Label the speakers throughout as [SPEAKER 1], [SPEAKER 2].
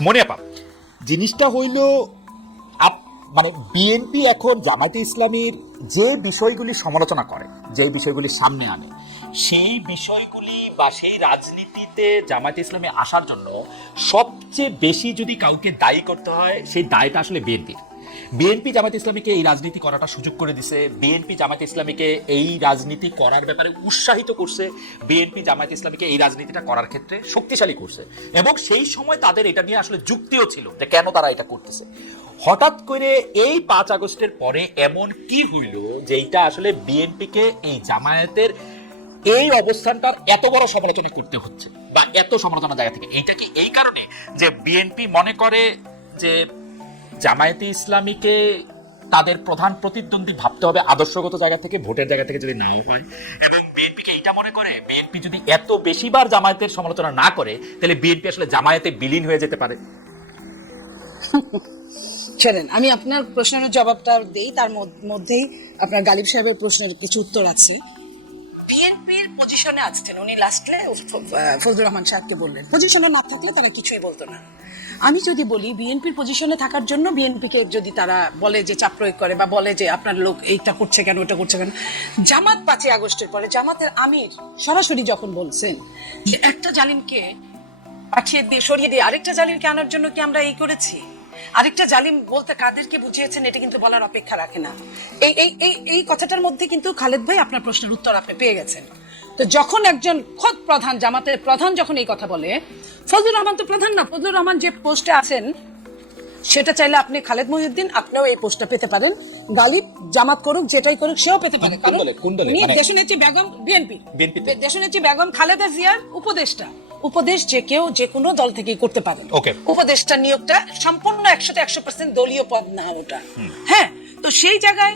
[SPEAKER 1] মনে আপা জিনিসটা হইল আপ- মানে বিএনপি এখন জামায়াতে ইসলামীর যে বিষয়গুলি সমালোচনা করে, যে বিষয়গুলি সামনে আনে, সেই বিষয়গুলি বা সেই রাজনীতিতে জামায়াতে ইসলামী আসার জন্য সবচেয়ে বেশি যদি কাউকে দায়ী করতে হয়, সেই দায়টা আসলে বিএনপির বিএনপি জামাত ইসলামীকে এই রাজনীতি করাটা সুযোগ করে দিছে। বিএনপি জামাত ইসলামীকে এই রাজনীতি করার ব্যাপারে উৎসাহিত করছে। বিএনপি জামাত ইসলামীকে এই রাজনীতিটা করার ক্ষেত্রে শক্তিশালী করছে। এবং সেই সময় তাদের এটা নিয়ে আসলে যুক্তিও ছিল যে কেন তারা এটা করতেছে। হঠাৎ করে এই পাঁচ আগস্টের পরে এমন কি হইল যে এইটা আসলে বিএনপিকে এই জামায়াতের এই অবস্থানটার এত বড় সমালোচনা করতে হচ্ছে বা এত সমালোচনা জায়গা থেকে? এইটা কি এই কারণে যে বিএনপি মনে করে যে জামায়াতে ইসলামীকে তাদের প্রধান প্রতিদ্বন্দ্বী ভাবতে হবে আদর্শগত জায়গা থেকে ভোটের জায়গা থেকে যদি নাও হয়। এবং বিএনপিকে এইটা মনে করে বিএনপি যদি এত বেশিবার জামায়াতের সমালোচনা না করে তাহলে বিএনপি আসলে জামায়াতে বিলীন হয়ে যেতে পারে।
[SPEAKER 2] ছেড়েন আমি আপনার প্রশ্নের জবাবটা দেই তার মধ্যেই আপনার গালিব সাহেবের প্রশ্নের কিছু উত্তর আছে। বিএনপির পজিশনে আছেন উনি লাস্টে ফজলুর রহমান সাহেবকে বললেন। পজিশনে না থাকলে তারা কিছুই বলতো না। আমি যদি বলি, বিএনপির পজিশনে থাকার জন্য বিএনপিকে যদি তারা বলে যে চাপ প্রয়োগ করে বা বলে যে আপনার লোক এইটা করছে কেন, ওটা করছে কেন, জামাত পাঁচই আগস্টের পরে, জামাতের আমির সরাসরি যখন বলছেন যে একটা জালিমকে পাঠিয়ে দিয়ে, সরিয়ে দিয়ে আরেকটা জালিমকে আনার জন্য কি আমরা এই করেছি? আরেকটা জালিম বলতে কাদেরকে বুঝিয়েছেন এটা কিন্তু বলার অপেক্ষা রাখে না। এই এই এই কথাটার মধ্যে কিন্তু খালেদ ভাই আপনার প্রশ্নের উত্তর আপনি পেয়ে গেছেন। তো যখন একজন খোদ প্রধান জামাতের প্রধান যখন এই কথা বলে ফজলুর রহমান তো প্রধান না ফজলুর রহমান যে পোস্টে আছেন সেটা চাইলে আপনি খালেদ মহিউদ্দিন আপনিও এই পোস্টটা পেতে পারেন। গালিব জামাত করুক যেটাই করুক সেও পেতে পারে। কারণ
[SPEAKER 1] মানে-
[SPEAKER 2] দেশনেত্রী বেগম বিএনপি? দেশনেত্রী বেগম খালেদা জিয়ার উপদেষ্টা। উপদেশ যে কেউ যে কোনো দল থেকে করতে পারে। উপদেষ্টা নিয়োগটা সম্পূর্ণ একশোতে একশো পার্সেন্ট দলীয় পদ না ওটা। হ্যাঁ তো সেই জায়গায়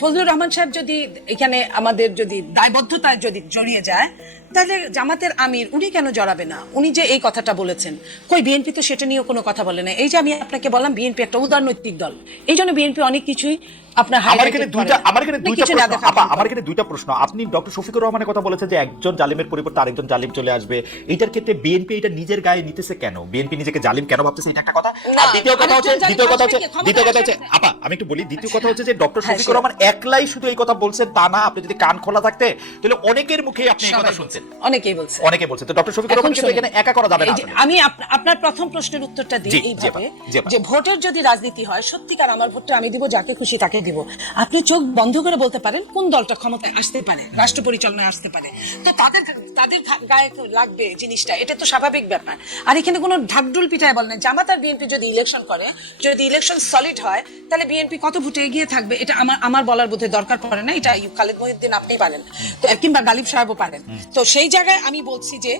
[SPEAKER 2] ফজলুর রহমান সাহেব যদি এখানে আমাদের যদি দায়বদ্ধতায় যদি জড়িয়ে যায় তাহলে জামাতের আমির উনি কেন জড়াবে না? উনি যে এই কথাটা বলেছেন। কই বিএনপি তো সেটা নিয়ে কোনো কথা বলে না এই যে আমি আপনাকে বললাম বিএনপি একটা উদারনৈতিক দল। এই জন্য বিএনপি অনেক কিছুই আপনার
[SPEAKER 1] আমার এখানে দুইটা আমার এখানে দুইটা প্রশ্ন। আপা আমার এখানে দুইটা প্রশ্ন। আপনি ডক্টর শফিকুর রহমানের কথা বলেছেন যে একজন জালিমের পরিবর্তে আরেকজন জালিম চলে আসবে। এটার ক্ষেত্রে বিএনপি এটা নিজের গায়ে নিতেছে কেন? বিএনপি নিজেকে জালিম কেন ভাবতেছে? এটা একটা কথা। আর দ্বিতীয় কথা হচ্ছে দ্বিতীয় কথা হচ্ছে
[SPEAKER 2] জালিম আসবে কি?
[SPEAKER 1] দ্বিতীয় কথা হচ্ছে আপা আমি একটু বলি দ্বিতীয় কথা হচ্ছে যে ডক্টর
[SPEAKER 2] হ্যাঁ,
[SPEAKER 1] শফিকুর রহমান একলাই শুধু এই কথা বলছেন তা না আপনি যদি কান খোলা থাকতে তাহলে অনেকের মুখে আপনি এই কথা শুনছেন।
[SPEAKER 2] বলছে, অনেকেই বলছে
[SPEAKER 1] অনেকে বলছেন। তো ডক্টর শফিকুর
[SPEAKER 2] এখন
[SPEAKER 1] রহমান কিন্তু এখানে একা করা যাবে না।
[SPEAKER 2] আমি আপনার প্রথম প্রশ্নের উত্তরটা দিই এইভাবে। যে ভোটের যদি রাজনীতি হয় সত্যিকার আমার ভোটটা আমি দিব যাকে খুশি তাকে দিব। আপনি চোখ বন্ধ করে বলতে পারেন কোন দলটা ক্ষমতায় আসতে পারে রাষ্ট্র পরিচালনায় আসতে পারে। তো তাদের তাদের গায়ে লাগবে জিনিসটা এটা তো স্বাভাবিক ব্যাপার। আর এখানে কোনো ঢাকডুল পিঠায় বলেন জামাত আর বিএনপি যদি ইলেকশন করে যদি ইলেকশন সলিড হয় তাহলে বিএনপি কত ভোটে এগিয়ে থাকবে এটা আমার আমার বলার বোধে দরকার পড়ে না এটা খালেদ মহিউদ্দিন আপনি পারেন। তো কিংবা গালিব সাহেবও পারেন। তো সেই জায়গায় আমি বলছি যে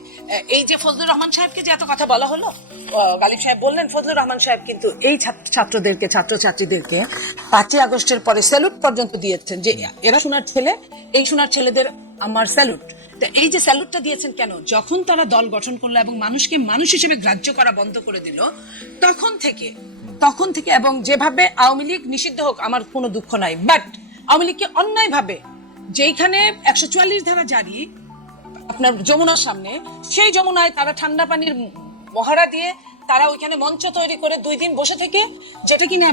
[SPEAKER 2] এই যে ফজলুর রহমান সাহেবকে যে এত কথা বলা হলো গালিব সাহেব বললেন, ফজলুর রহমান সাহেব কিন্তু এই ছাত্র- ছাত্রদেরকে, ছাত্রছাত্রীদেরকে পাঁচই আগস্টের পরে স্যালুট পর্যন্ত দিয়েছেন যে, এরা সোনার ছেলে, এই সোনার ছেলেদের আমার স্যালুট এই যে স্যালুটটা দিয়েছেন কেন? যখন তারা দল গঠন করল এবং মানুষকে মানুষ হিসেবে গ্রাহ্য করা বন্ধ করে দিল, তখন থেকে তখন থেকে এবং যেভাবে আওয়ামী লীগ নিষিদ্ধ হোক, আমার কোনো দুঃখ নাই। বাট আওয়ামী লীগকে অন্যায়ভাবে যেখানে একশো চুয়াল্লিশ ধারা জারি আপনার যমুনার সামনে সেই যমুনায় তারা ঠান্ডা পানির মহারা দিয়ে তারা ওইখানে মঞ্চ তৈরি করে দুই দিন বসে থেকে যেটা কিনা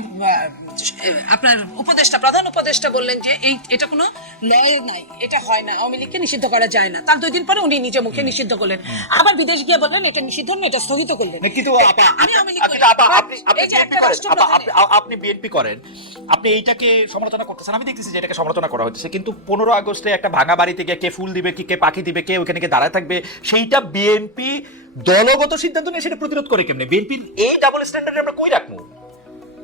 [SPEAKER 2] আপনার উপদেষ্টা প্রধান উপদেষ্টা বললেন যে এই এটা কোনো লয় নাই এটা হয় না আওয়ামী লীগকে নিষিদ্ধ করা যায় না। তার দুই দিন পরে উনি নিজে মুখে নিষিদ্ধ করলেন। আবার বিদেশ গিয়ে বললেন এটা নিষিদ্ধ না এটা স্থগিত করলেন।
[SPEAKER 1] কিন্তু আপা
[SPEAKER 2] আমি আওয়ামী লীগ
[SPEAKER 1] আপনি বিএনপি করেন। আপনি- আপনি বিএনপি করেন। আপনি এইটাকে সমালোচনা করতেছেন। আমি দেখতেছি যে এটাকে সমালোচনা করা হচ্ছে কিন্তু পনেরো আগস্টে একটা ভাঙা বাড়িতে গিয়ে কে ফুল দিবে কি কে পাখি দিবে কে ওখানে গিয়ে দাঁড়ায় থাকবে সেইটা বিএনপি দলগত সিদ্ধান্ত নিয়ে সেটা প্রতিরোধ করে কেমনে? বিএনপির এই ডাবল স্ট্যান্ডার্ড আমরা কই রাখব?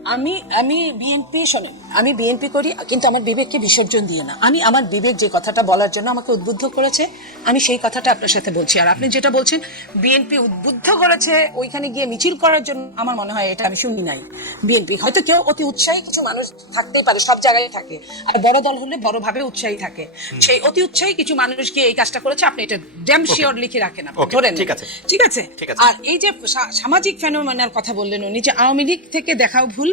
[SPEAKER 2] আমি আমি বিএনপি শোনেন আমি বিএনপি করি কিন্তু আমার বিবেককে বিসর্জন দিয়ে না। আমি আমার বিবেক যে কথাটা বলার জন্য আমাকে উদ্বুদ্ধ করেছে আমি সেই কথাটা আপনার সাথে বলছি। আর আপনি যেটা বলছেন বিএনপি উদ্বুদ্ধ করেছে ওইখানে গিয়ে মিছিল করার জন্য আমার মনে হয় এটা আমি শুনি নাই। বিএনপি হয়তো কেউ অতি উৎসাহী কিছু মানুষ থাকতেই পারে সব জায়গায় থাকে। আর বড় দল হলে বড়ভাবে উৎসাহী থাকে। সেই অতি উৎসাহী কিছু মানুষ গিয়ে এই কাজটা করেছে আপনি এটা ড্যাম শিওর লিখে রাখেন আপনি
[SPEAKER 1] Okay,
[SPEAKER 2] ধরে নেন।
[SPEAKER 1] ঠিক আছে।
[SPEAKER 2] ঠিক আছে? আর এই যে সামাজিক ফেনোমেনার কথা বললেন উনি যে আওয়ামী লীগ থেকে দেখাও ভুল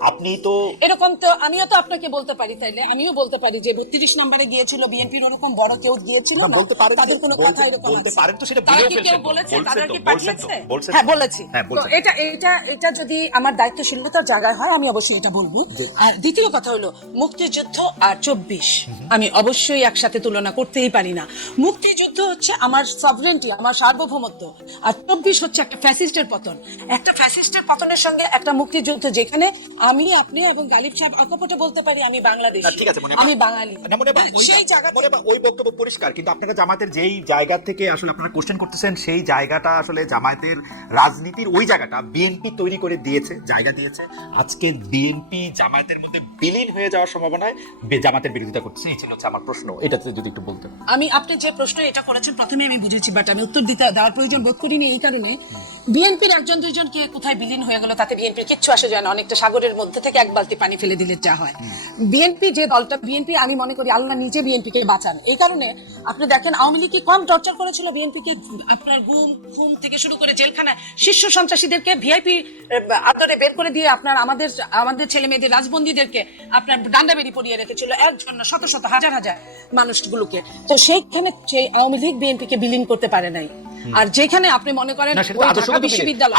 [SPEAKER 1] আপনি তো
[SPEAKER 2] এরকম তো আমিও তো আপনাকে বলতে পারি তাইলে আমিও বলতে পারি যে বত্রিশ নম্বরে গিয়েছিল বিএনপির ওরকম বড় কেউ গিয়েছিল
[SPEAKER 1] না? বলতে পারেন
[SPEAKER 2] তাদের কোনো কথা এরকম
[SPEAKER 1] বলতে
[SPEAKER 2] আছে।
[SPEAKER 1] পারেন তো সেটা
[SPEAKER 2] কি কেউ বলেছে?
[SPEAKER 1] বলছেন
[SPEAKER 2] তারা কি পাঠিয়েছে? হ্যাঁ বলেছি।
[SPEAKER 1] হ্যাঁ,
[SPEAKER 2] তো এটা এটা এটা যদি আমার দায়িত্বশীলতার জায়গায় হয় আমি অবশ্যই এটা বলব। আর দ্বিতীয় কথা হলো মুক্তিযুদ্ধ আর চব্বিশ আমি অবশ্যই একসাথে তুলনা করতেই পারি না। মুক্তিযুদ্ধ হচ্ছে আমার সভরেন্টি আমার সার্বভৌমত্ব। আর চব্বিশ হচ্ছে একটা ফ্যাসিস্টের পতন। একটা ফ্যাসিস্টের পতনের সঙ্গে একটা মুক্তিযুদ্ধ যেখানে আমি আপনি এবং গালিব সাহেব অকপটে বলতে পারি আমি বাংলাদেশ।
[SPEAKER 1] ঠিক আছে, মনে
[SPEAKER 2] আমি বাঙালি।
[SPEAKER 1] না মনে ওই-
[SPEAKER 2] সেই জায়গা
[SPEAKER 1] মনে ওই বক্তব্য পরিষ্কার কিন্তু আপনারা জামাতের যেই জায়গা থেকে আসলে আপনারা কোশ্চেন করতেছেন সেই জায়গাটা আসলে জামায়াতের রাজনীতির ওই জায়গাটা বিএনপি তৈরি করে দিয়েছে জায়গা দিয়েছে। আজকে বিএনপি জামায়াতের মধ্যে বিলীন হয়ে যাওয়ার সম্ভাবনায় বে- জামাতের বিরোধিতা করছে। এই ছিল হচ্ছে আমার প্রশ্ন এটাতে যদি একটু বলতেন
[SPEAKER 2] আমি আপনি যে প্রশ্ন এটা করেছেন প্রথমে আমি বুঝেছি বাট আমি উত্তর দিতে দেওয়ার প্রয়োজন বোধ করিনি এই কারণে। বিএনপির একজন দুইজন কে কোথায় বিলীন হয়ে গেল তাতে বিএনপির কিচ্ছু আসে যায় না অনেকটা সাগরের মধ্যে থেকে এক বালতি পানি ফেলে দিলে যা হয়। বিএনপি যে দলটা বিএনপি আমি মনে করি আল্লাহ নিজে বিএনপি কে বাঁচান। এই কারণে আপনি দেখেন আওয়ামী লীগ কি কম টর্চার করেছিল বিএনপি কে আপনার গুম খুন থেকে শুরু করে জেলখানায় শীর্ষ সন্ত্রাসীদেরকে ভিআইপি আদরে বের করে দিয়ে আপনার আমাদের আমাদের ছেলে মেয়েদের রাজবন্দীদেরকে আপনার ডান্ডা বেরি পরিয়ে রেখেছিল একজন না, শত শত হাজার হাজার মানুষগুলোকে। তো সেইখানে সেই আওয়ামী লীগ বিএনপি কে বিলীন করতে পারে নাই। আর যেখানে আপনি মনে করেন বিশ্ববিদ্যালয়।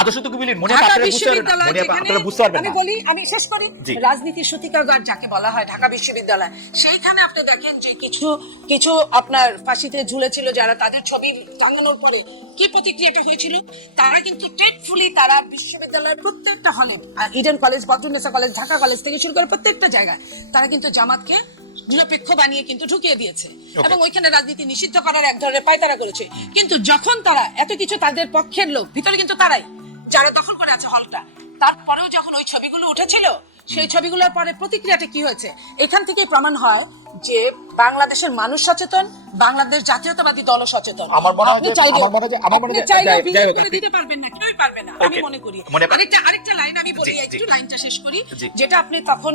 [SPEAKER 2] আমি বলি আমি শেষ করি রাজনীতির সূতিকাগার যাকে বলা হয় ঢাকা বিশ্ববিদ্যালয়। সেইখানে আপনি দেখেন যে কিছু কিছু আপনার ফাঁসিতে ঝুলেছিল যারা তাদের ছবি টাঙানোর পরে কি প্রতিক্রিয়াটা হয়েছিল? তারা কিন্তু টেকফুলি তারা বিশ্ববিদ্যালয়ের প্রত্যেকটা হলে Eden college Badrunnesa college Dhaka college থেকে শুরু করে প্রত্যেকটা জায়গায় তারা কিন্তু জামাতকে নিরপেক্ষ বানিয়ে কিন্তু ঢুকিয়ে দিয়েছে। এবং ওইখানে রাজনীতি নিষিদ্ধ করার এক ধরনের পায়তারা করেছে। কিন্তু যখন তারা এত কিছু তাদের পক্ষের লোক ভিতরে কিন্তু তারাই যারা দখল করে আছে হলটা তারপরেও যখন ওই ছবিগুলো উঠেছিল সেই ছবিগুলোর পরে প্রতিক্রিয়াটা কি হয়েছে? এখান থেকেই প্রমাণ হয় যে বাংলাদেশের মানুষ সচেতন বাংলাদেশ জাতীয়তাবাদী দল সচেতন।
[SPEAKER 1] আমার মনে হয় আমার মনে হয় আমার মনে হয়
[SPEAKER 2] দিতে পারবেন না কেউই পারবে না আমি মনে করি। আরেকটা আরেকটা লাইন আমি বলি। একটু লাইনটা শেষ করি যেটা আপনি তখন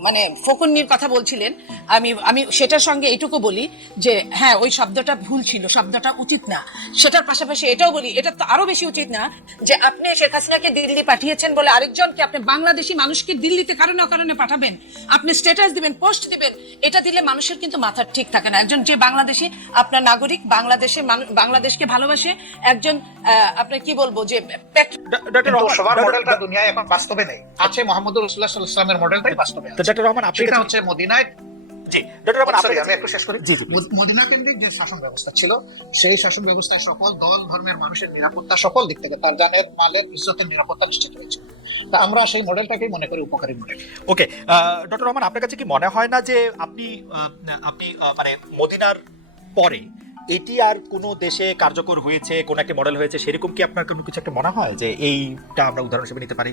[SPEAKER 2] মানে ফকুন্নির কথা বলছিলেন আমি আমি সেটার সঙ্গে এটুকু বলি যে হ্যাঁ ওই শব্দটা ভুল ছিল শব্দটা উচিত না। সেটার পাশাপাশি এটাও বলি এটা তো আরও বেশি উচিত না যে আপনি শেখ হাসিনাকে দিল্লি পাঠিয়েছেন বলে আরেকজনকে আপনি বাংলাদেশি মানুষকে দিল্লিতে কারণে অকারণে পাঠাবেন আপনি স্ট্যাটাস দিবেন পোস্ট দিবেন এটা দিলে মানুষের কিন্তু মাথা ঠিক থাকে না। একজন যে বাংলাদেশি আপনার নাগরিক বাংলাদেশে বাংলাদেশকে ভালোবাসে একজন আহ, আপনার কি বলব যে
[SPEAKER 1] ডক্টর
[SPEAKER 3] সবার মডেলটা দুনিয়ায় এখন বাস্তবে নেই। আছে মোহাম্মদ রসুল্লাহ সাল্লাল্লাহু আলাইহি ওয়াসাল্লামের মডেলটাই বাস্তবে আছে।
[SPEAKER 1] ডক্টর রহমান আপনি
[SPEAKER 3] সেটা হচ্ছে মদিনায়
[SPEAKER 1] জি ডক্টর রহমান
[SPEAKER 3] Sorry, আমি একটু শেষ করি।
[SPEAKER 1] জি জি please।
[SPEAKER 3] মদ- মদিনা কেন্দ্রিক যে শাসন ব্যবস্থা ছিল সেই শাসন ব্যবস্থায় সকল দল ধর্মের মানুষের নিরাপত্তা সকল দিক থেকে তার জানের মালের ইজ্জতের নিরাপত্তা নিশ্চিত হয়েছিল তা আমরা সেই মডেলটাকেই মনে করি উপকারী মডেল।
[SPEAKER 1] ওকে ডক্টর রহমান আপনার কাছে কি মনে হয় না যে আপনি আপনি মানে মদিনার পরে এটি আর কোনো দেশে কার্যকর হয়েছে কোন একটা মডেল হয়েছে সেরকম কি আপনার কোনো কিছু একটা মনে হয় যে এইটা আমরা উদাহরণ হিসেবে নিতে পারি?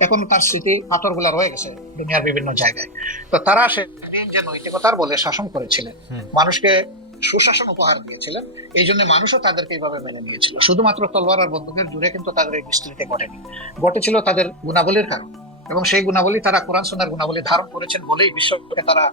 [SPEAKER 3] এখন তার স্মৃতি পাথরগুলা রয়ে গেছে দুনিয়ার বিভিন্ন জায়গায়। তো তারা সেদিন যে নৈতিকতার বলে শাসন করেছিলেন মানুষকে সুশাসন উপহার দিয়েছিলেন এই জন্য মানুষও তাদেরকে এইভাবে মেনে নিয়েছিল। শুধুমাত্র তলোয়ার আর বন্দুকের জুড়ে কিন্তু তাদের এই বিস্তৃতি ঘটেনি। ঘটেছিল তাদের গুণাবলীর কারণ। এবং সেই গুণাবলী তারা কোরআন সোনার গুণাবলী ধারণ করেছেন বলেই বিশ্বকে তারা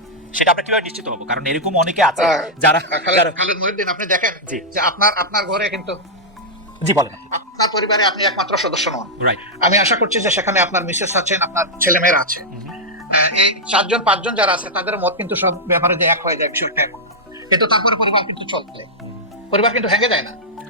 [SPEAKER 1] সেটা আমরা কীভাবে নিশ্চিত হব? কারণ এরকম অনেকে আছে যারা
[SPEAKER 3] খালেদ মহিউদ্দিন আপনি দেখেন যে আপনার আপনার ঘরে কিন্তু
[SPEAKER 1] জি বলেন
[SPEAKER 3] আপনার পরিবারে আপনি একমাত্র সদস্য নন। আমি আশা করছি যে সেখানে আপনার মিসেস আছেন আপনার ছেলেমেয়েরা আছে। এই চারজন পাঁচজন যারা আছে তাদের মত কিন্তু সব ব্যাপারে যে এক হয়ে যায় এমন। কিন্তু তারপরে পরিবার কিন্তু চলতে। পরিবার কিন্তু ভেঙে যায় না।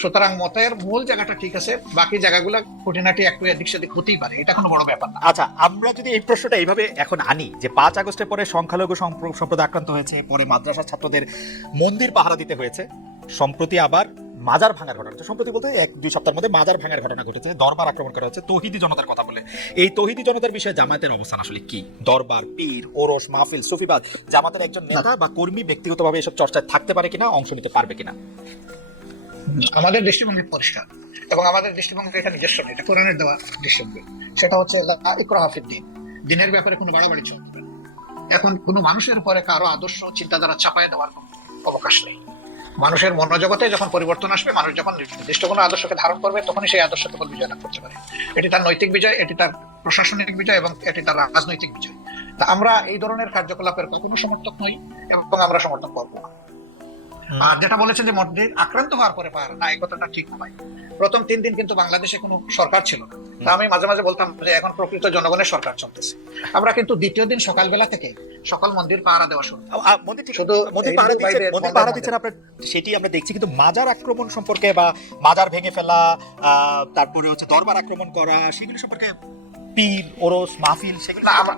[SPEAKER 3] সুতরাং মতের মূল জায়গাটা ঠিক আছে, বাকি জায়গাগুলো খুঁটিনাটি একটু এদিক সেদিক হতেই পারে, এটা কোনো বড় ব্যাপার না।
[SPEAKER 1] আচ্ছা আমরা যদি এই প্রশ্নটা এইভাবে এখন আনি, যে পাঁচ আগস্টের পরে সংখ্যালঘু সম্প্রদায় আক্রান্ত হয়েছে, পরে মাদ্রাসা ছাত্রদের মন্দির পাহারা দিতে হয়েছে, সম্প্রতি আবার মাজার ভাঙার ঘটনা। সম্প্রতি বলতে এক, দুই সপ্তাহের মধ্যে মাজার ভাঙার ঘটনা ঘটেছে, দরবার আক্রমণ করা হচ্ছে তহিদি জনতার কথা বলে। এই তহিদি জনতার বিষয়ে জামায়াতের অবস্থান আসলে কি? দরবার, পীর, ওরস, মাহফিল, সুফিবাদ, জামাতের একজন নেতা বা কর্মী ব্যক্তিগতভাবে এসব চর্চায় থাকতে পারে কিনা, অংশ নিতে পারবে কিনা?
[SPEAKER 3] আমাদের দৃষ্টিভঙ্গি পরিষ্কার এবং আমাদের দৃষ্টিভঙ্গি এটা নিজস্ব এটা কোরআনের দেওয়া দৃষ্টিভঙ্গি। সেটা হচ্ছে লা ইকরাহা ফিদ দিন দিনের ব্যাপারে কোনো বাড়াবাড়ি চলবে এখন কোনো মানুষের উপরে কারও আদর্শ চিন্তাধারা চাপায় দেওয়ার অবকাশ নেই। মানুষের মনোজগতে যখন পরিবর্তন আসবে, মানুষ যখন নির্দিষ্ট কোনো আদর্শকে ধারণ করবে, তখনই সেই আদর্শ কেবল বিজয় লাভ করতে পারে। এটি তার নৈতিক বিজয়, এটি তার প্রশাসনিক বিজয় এবং এটি তার রাজনৈতিক বিজয়। তা আমরা এই ধরনের কার্যকলাপের কোনো সমর্থক নই এবং আমরা সমর্থন করব না। আর যেটা বলেছেন যে মসজিদ আক্রান্ত হওয়ার পরে পাহারা না এই কথাটা ঠিক নয়। প্রথম তিন দিন কিন্তু বাংলাদেশে কোনো সরকার ছিল না। তা আমি মাঝে মাঝে বলতাম যে এখন প্রকৃত জনগণের সরকার চলতেছে। আমরা কিন্তু দ্বিতীয় দিন সকালবেলা থেকে সকল মন্দির পাহারা দেওয়া শুরু
[SPEAKER 1] মন্দির
[SPEAKER 3] শুধু
[SPEAKER 1] মন্দির পাহারা দিচ্ছেন মন্দির পাহারা দিচ্ছেন আপনার সেটি আমরা দেখছি। কিন্তু মাজার আক্রমণ সম্পর্কে বা মাজার ভেঙে ফেলা তারপরে হচ্ছে দরবার আক্রমণ করা সেগুলো সম্পর্কে পীর ওরস মাহফিল সেগুলো
[SPEAKER 3] আমরা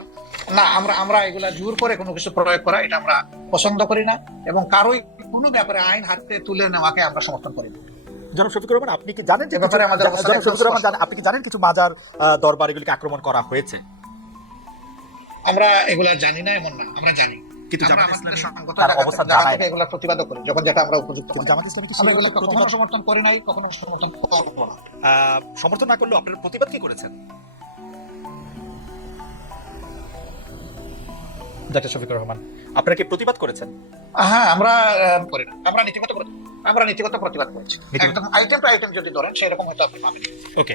[SPEAKER 3] না আমরা আমরা এগুলা জোর করে কোনো কিছু প্রয়োগ করা এটা আমরা পছন্দ করি না। এবং কারোই কোনো ব্যাপারে আইন হাতে তুলে নেওয়াকে আমরা সমর্থন করি না।
[SPEAKER 1] জনাব শফিকুর রহমান আপনি কি জানেন যে
[SPEAKER 3] ব্যাপারে আমাদের
[SPEAKER 1] জনাব শফিকুর রহমান জানেন- আপনি কি জানেন কিছু মাজার দরবার এগুলিকে আক্রমণ করা হয়েছে?
[SPEAKER 3] আমরা এগুলা জানি না এমন না। আমরা জানি।
[SPEAKER 1] কিন্তু
[SPEAKER 3] প্রতিবাদ করি যখন যেটা আমরা উপযুক্ত
[SPEAKER 1] জামাত ইসলামী
[SPEAKER 3] কখনো সমর্থন করি নাই কখনো সমর্থন করব না।
[SPEAKER 1] আহ, সমর্থন না করলেও আপনার প্রতিবাদ কি করেছেন? ডাক্তার শফিকুর রহমান আপনারা কি প্রতিবাদ করেছেন?
[SPEAKER 3] হ্যাঁ আমরা আমরা নীতিগত আমরা নীতিগত প্রতিবাদ করেছি। একদম আইটেম টু আইটেম যদি ধরেন সেরকম হয়তো আপনি পাবেন
[SPEAKER 1] ওকে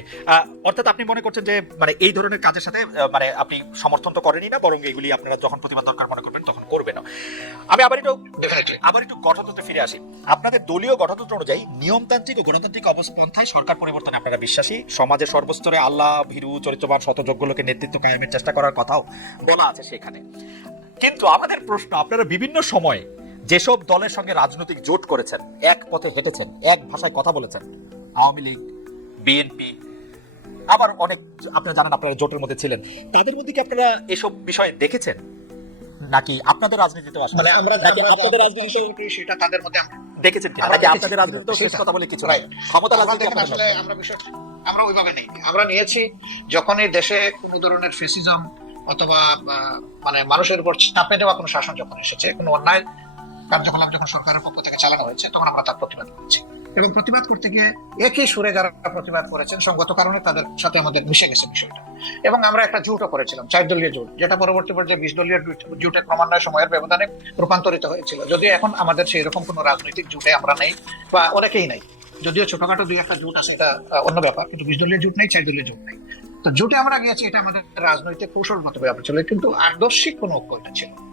[SPEAKER 1] অর্থাৎ আপনি মনে করছেন যে মানে এই ধরনের কাজের সাথে মানে আপনি সমর্থন তো করেনই না বরং এগুলি আপনারা যখন প্রতিবাদ দরকার মনে করবেন তখন করবেন আমি আবার একটু আবার একটু গঠনতন্ত্রে ফিরে আসি। আপনাদের দলীয় গঠনতন্ত্র অনুযায়ী নিয়মতান্ত্রিক ও গণতান্ত্রিক অবস্থায় সরকার পরিবর্তনে আপনারা বিশ্বাসী? সমাজের সর্বস্তরে আল্লাহ ভীরু চরিত্রবান শতযোগ্য লোকের নেতৃত্ব কায়েমের চেষ্টা করার কথাও বলা আছে সেখানে। কিন্তু আমাদের প্রশ্ন আপনারা বিভিন্ন সময়ে যেসব দলের সঙ্গে রাজনৈতিক জোট করেছেন এক পথে হেঁটেছেন এক ভাষায় কথা বলেছেন আওয়ামী লীগ বিএনপি আবার অনেক আপনারা জানেন আপনারা জোটের মধ্যে ছিলেন তাদের মধ্যে কি আপনারা এসব বিষয়ে দেখেছেন? নাকি আপনাদের রাজনীতিতে আসলে
[SPEAKER 3] মানে আমরা
[SPEAKER 1] আপনাদের রাজনীতিতে
[SPEAKER 3] রাজনীতি সেটা তাদের মধ্যে আমরা
[SPEAKER 1] দেখেছেন নাকি। আপনাদের রাজনীতিতে শেষ কথা বলে কিছু নাই ক্ষমতা রাজনীতি
[SPEAKER 3] আসলে আমরা বিষয় আমরা ওইভাবে নেই। আমরা নিয়েছি যখনই দেশে কোনো ধরনের ফেসিজম অথবা মানে মানুষের উপর চাপে দেওয়া কোনো শাসন যখন এসেছে কোনো অন্যায় কার্যকলাপ যখন সরকারের পক্ষ থেকে চালানো হয়েছে, তখন আমরা তার প্রতিবাদ করছি। এবং প্রতিবাদ করতে গিয়ে একই সুরে যারা প্রতিবাদ করেছেন, সঙ্গত কারণে তাদের সাথে আমাদের মিশে গেছে বিষয়টা। এবং আমরা একটা জোটও করেছিলাম, চার দলীয় জোট, যেটা পরবর্তী পর্যায়ে বিশ দলীয় জোট- ক্রমান্বয়ে সময়ের ব্যবধানে রূপান্তরিত হয়েছিল। যদি এখন আমাদের সেই রকম কোনো রাজনৈতিক জোটে আমরা নেই, বা অনেকেই নাই। যদিও ছোটখাটো দুই একটা জোট আছে, এটা অন্য ব্যাপার, কিন্তু বিশ দলীয় জোট নেই, চার দলীয় জোট নেই। তো জোটে আমরা গিয়েছি, এটা আমাদের রাজনৈতিক কৌশলগত ব্যাপার ছিল, কিন্তু আদর্শিক কোনো ঐক্য ছিল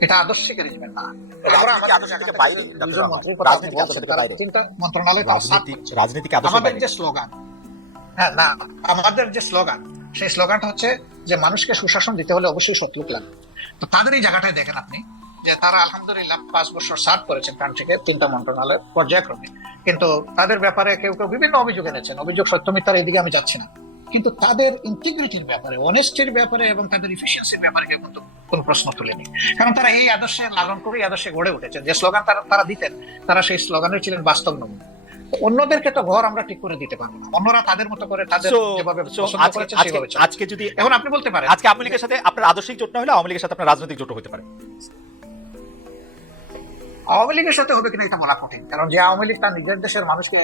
[SPEAKER 3] এটা আদর্শিক অ্যারেঞ্জমেন্ট না। আমরা আমাদের যে স্লোগান হ্যাঁ না আমাদের যে স্লোগান সেই স্লোগানটা হচ্ছে যে মানুষকে সুশাসন দিতে হলে অবশ্যই সতলোক লাগবে তো তাদের এই জায়গাটায় দেখেন আপনি যে তারা আলহামদুলিল্লাহ পাঁচ বছর সার্ভ করেছেন কান্ট্রিকে তিনটা মন্ত্রণালয় পর্যায়ক্রমে। কিন্তু তাদের ব্যাপারে কেউ কেউ বিভিন্ন অভিযোগ এনেছেন। অভিযোগ সত্য মিথ্যার এদিকে আমি যাচ্ছি না। কিন্তু তাদের ইন্টিগ্রিটির ব্যাপারে অনেস্টির ব্যাপারে এবং তাদের ইফিসিয়েন্সির ব্যাপারে কেউ কিন্তু কোনো প্রশ্ন তুলেনি। কারণ তারা এই আদর্শে লালন করে এই আদর্শে গড়ে উঠেছেন যে স্লোগান তারা তারা দিতেন তারা সেই স্লোগানের ছিলেন বাস্তব নমুনা। অন্যদেরকে তো ঘর আমরা ঠিক করে দিতে পারব না। অন্যরা তাদের মতো করে তাদের যেভাবে পছন্দ
[SPEAKER 1] আজকে-
[SPEAKER 3] করেছে সেভাবে
[SPEAKER 1] আজকে যদি
[SPEAKER 3] এখন আপনি বলতে পারেন।
[SPEAKER 1] আজকে আওয়ামী লীগের সাথে আপনার আদর্শিক জোট না হলে আওয়ামী লীগের সাথে আপনার রাজনৈতিক জোট হতে পারে।
[SPEAKER 3] আওয়ামী লীগের সাথে হবে কিনা এটা বলা কঠিন। কারণ যে আওয়ামী লীগ তার নিজের দেশের মানুষকে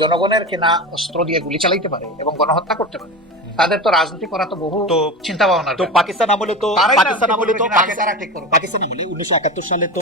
[SPEAKER 3] জনগণের কেনা অস্ত্র দিয়ে গুলি চালাইতে পারে এবং গণহত্যা করতে পারে তাদের তো রাজনীতি করা তো বহু চিন্তা ভাবনা
[SPEAKER 1] তো পাকিস্তান আমলে তো পাকিস্তান আমলে তো পাকিস্তান
[SPEAKER 3] ঠিক
[SPEAKER 1] পাকিস্তান আমলে উনিশশো একাত্তর সালে তো